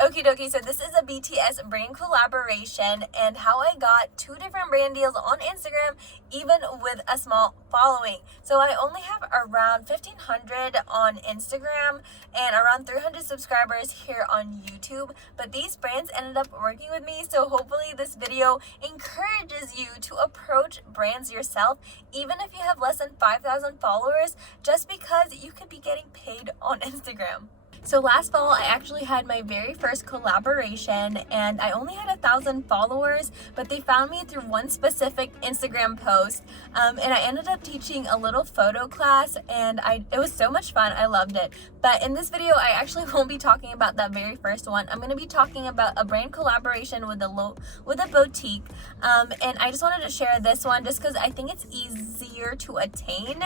Okie dokie, so this is a BTS brand collaboration and how I got 2 different brand deals on Instagram, even with a small following. So I only have around 1,500 on Instagram and around 300 subscribers here on YouTube, but these brands ended up working with me, so hopefully this video encourages you to approach brands yourself, even if you have less than 5,000 followers, just because you could be getting paid on Instagram. So last fall, I actually had my very first collaboration and I only had 1,000 followers, but they found me through one specific Instagram post. And I ended up teaching a little photo class and it was so much fun. I loved it. But in this video, I actually won't be talking about that very first one. I'm going to be talking about a brand collaboration with a boutique. And I just wanted to share this one just because I think it's easier to attain.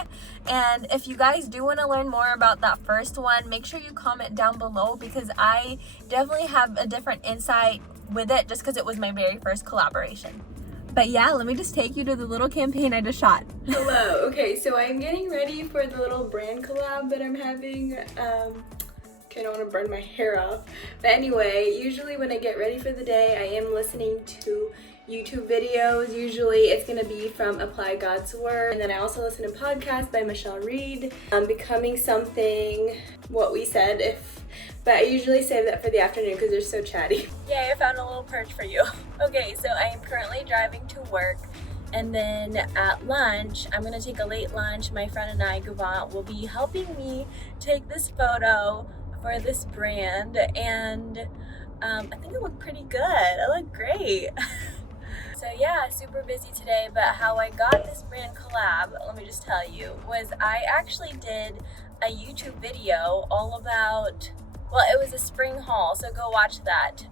And if you guys do want to learn more about that first one, make sure you comment down below because I definitely have a different insight with it just because it was my very first collaboration. But yeah, let me just take you to the little campaign I just shot. Hello. Okay, so I'm getting ready for the little brand collab that I'm having. Okay, I don't want to burn my hair off. But anyway, usually when I get ready for the day, I am listening to YouTube videos. Usually it's going to be from Apply God's Word. And then I also listen to podcasts by Michelle Reed. Becoming Something, What We Said, but I usually save that for the afternoon because they're so chatty. Yay, I found a little perch for you. Okay, so I am currently driving to work. And then at lunch, I'm going to take a late lunch. My friend and I, Bout, will be helping me take this photo for this brand. And I think it looked pretty good. I look great. So yeah, super busy today, but how I got this brand collab, let me just tell you, was I actually did a YouTube video all about, well, it was a spring haul, so go watch that.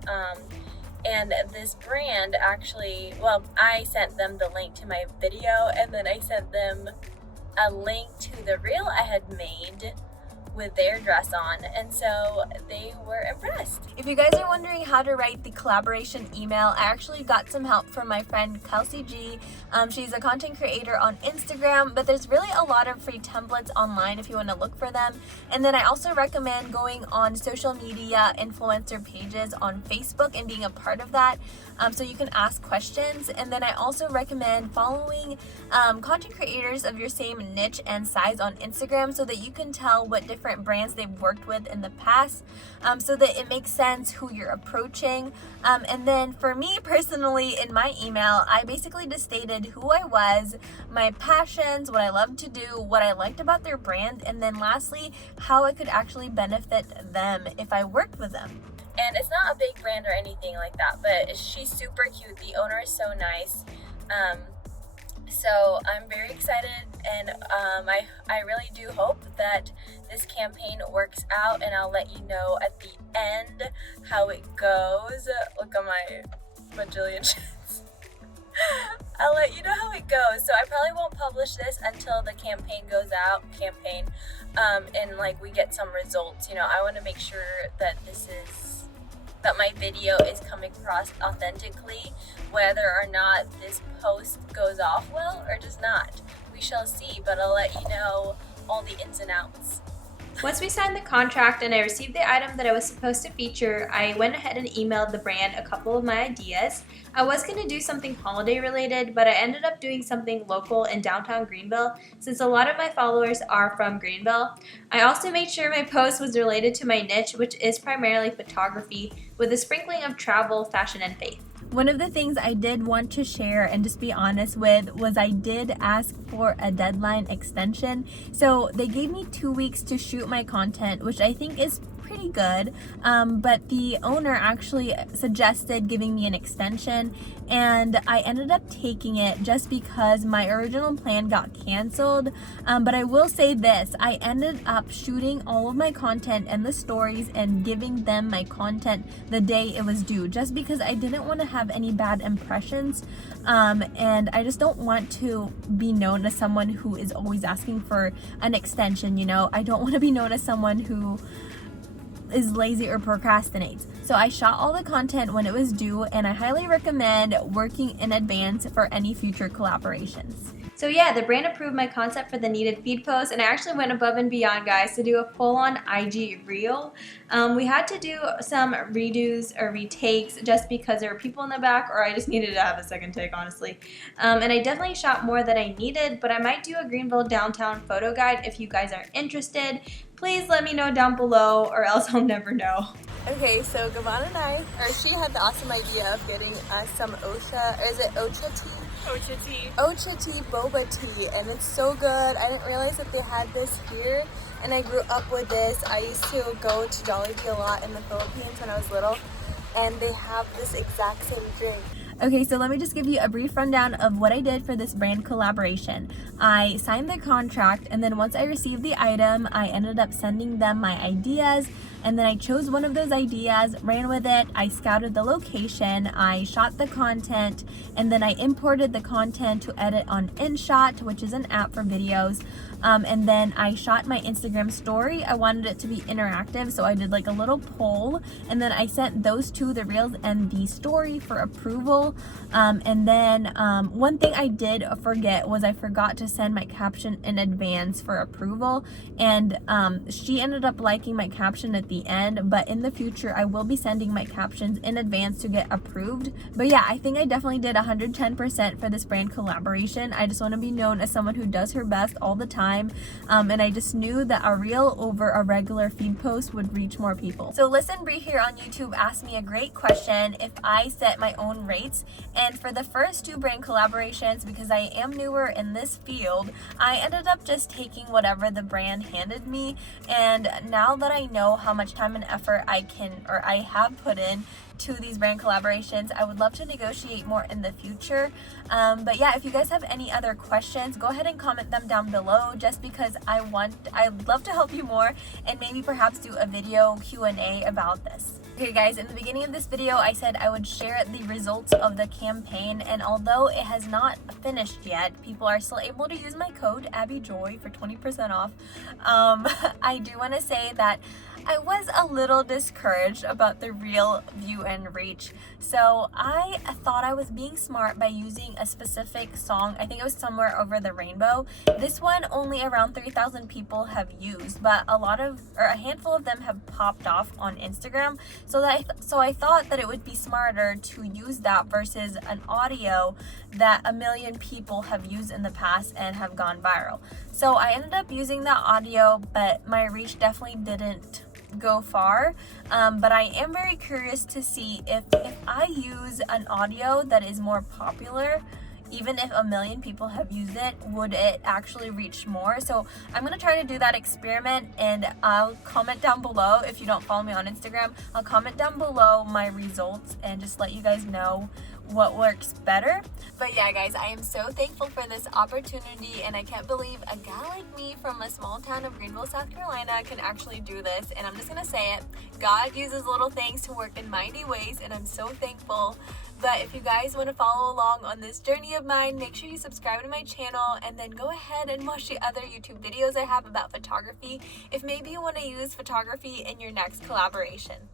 And this brand actually, well, I sent them the link to my video and then I sent them a link to the reel I had made with their dress on, and so they were impressed. If you guys are wondering how to write the collaboration email, I actually got some help from my friend Kelsey G. She's a content creator on Instagram, but there's really a lot of free templates online if you want to look for them. And then I also recommend going on social media influencer pages on Facebook and being a part of that, so you can ask questions. And then I also recommend following content creators of your same niche and size on Instagram so that you can tell what different brands they've worked with in the past, so that it makes sense who you're approaching. And then for me personally, in my email, I basically just stated who I was, my passions, what I love to do, what I liked about their brand, and then lastly, how I could actually benefit them if I worked with them. And it's not a big brand or anything like that, but she's super cute. The owner is so nice. So I'm very excited, and I really do hope that this campaign works out, and I'll let you know at the end how it goes. Look at my bajillion chins. I'll let you know how it goes. So I probably won't publish this until the campaign goes out, and like we get some results. You know, I want to make sure that that my video is coming across authentically, whether or not this post goes off well or does not. We shall see, but I'll let you know all the ins and outs. Once we signed the contract and I received the item that I was supposed to feature, I went ahead and emailed the brand a couple of my ideas. I was going to do something holiday related, but I ended up doing something local in Downtown Greenville since a lot of my followers are from Greenville. I also made sure my post was related to my niche, which is primarily photography, with a sprinkling of travel, fashion, and faith. One of the things I did want to share and just be honest with was I did ask for a deadline extension. So they gave me 2 weeks to shoot my content, which I think is pretty good, but the owner actually suggested giving me an extension, and I ended up taking it just because my original plan got canceled. But I will say this, I ended up shooting all of my content and the stories and giving them my content the day it was due, just because I didn't want to have any bad impressions, and I just don't want to be known as someone who is always asking for an extension. You know, I don't want to be known as someone who is lazy or procrastinates. So I shot all the content when it was due, and I highly recommend working in advance for any future collaborations. So yeah, the brand approved my concept for the needed feed post, and I actually went above and beyond, guys, to do a full-on IG reel. We had to do some redos or retakes just because there were people in the back, or I just needed to have a second take, honestly. And I definitely shot more than I needed, but I might do a Greenville downtown photo guide if you guys are interested. Please let me know down below, or else I'll never know. Okay, so Gavan and I, or she had the awesome idea of getting us some Ocha, or is it Ocha tea? Ocha tea. Ocha tea boba tea, and it's so good. I didn't realize that they had this here, and I grew up with this. I used to go to Jollibee a lot in the Philippines when I was little, and they have this exact same drink. Okay, so let me just give you a brief rundown of what I did for this brand collaboration. I signed the contract, and then once I received the item, I ended up sending them my ideas, and then I chose one of those ideas, ran with it, I scouted the location, I shot the content, and then I imported the content to edit on InShot, which is an app for videos. And then I shot my Instagram story. I wanted it to be interactive, so I did like a little poll, and then I sent those two, the reels and the story, for approval. And then one thing I did forget was I forgot to send my caption in advance for approval, and she ended up liking my caption at the end, but in the future I will be sending my captions in advance to get approved. But yeah, I think I definitely did 110% for this brand collaboration. I just want to be known as someone who does her best all the time. And I just knew that a reel over a regular feed post would reach more people. So Listen Bree here on YouTube asked me a great question if I set my own rates, and for the first two brand collaborations, because I am newer in this field, I ended up just taking whatever the brand handed me. And now that I know how much time and effort I have put in to these brand collaborations, I would love to negotiate more in the future. But yeah, if you guys have any other questions, go ahead and comment them down below, just because I'd love to help you more and maybe perhaps do a video Q&A about this. Okay guys, in the beginning of this video, I said I would share the results of the campaign, and although it has not finished yet, people are still able to use my code ABBYJOY for 20% off. I do want to say that I was a little discouraged about the real view and reach. So I thought I was being smart by using a specific song. I think it was Somewhere Over the Rainbow. This one only around 3,000 people have used, but a handful of them have popped off on Instagram. So I thought that it would be smarter to use that versus an audio that 1 million people have used in the past and have gone viral. So I ended up using that audio, but my reach definitely didn't go far. But I am very curious to see if I use an audio that is more popular, even if 1 million people have used it, would it actually reach more? So I'm gonna try to do that experiment, and I'll comment down below. If you don't follow me on Instagram, I'll comment down below my results and just let you guys know what works better. But yeah guys, I am so thankful for this opportunity, and I can't believe a gal like me from a small town of Greenville, South Carolina can actually do this. And I'm just gonna say it, God uses little things to work in mighty ways, and I'm so thankful. But if you guys want to follow along on this journey of mine, make sure you subscribe to my channel, and then go ahead and watch the other YouTube videos I have about photography if maybe you want to use photography in your next collaboration.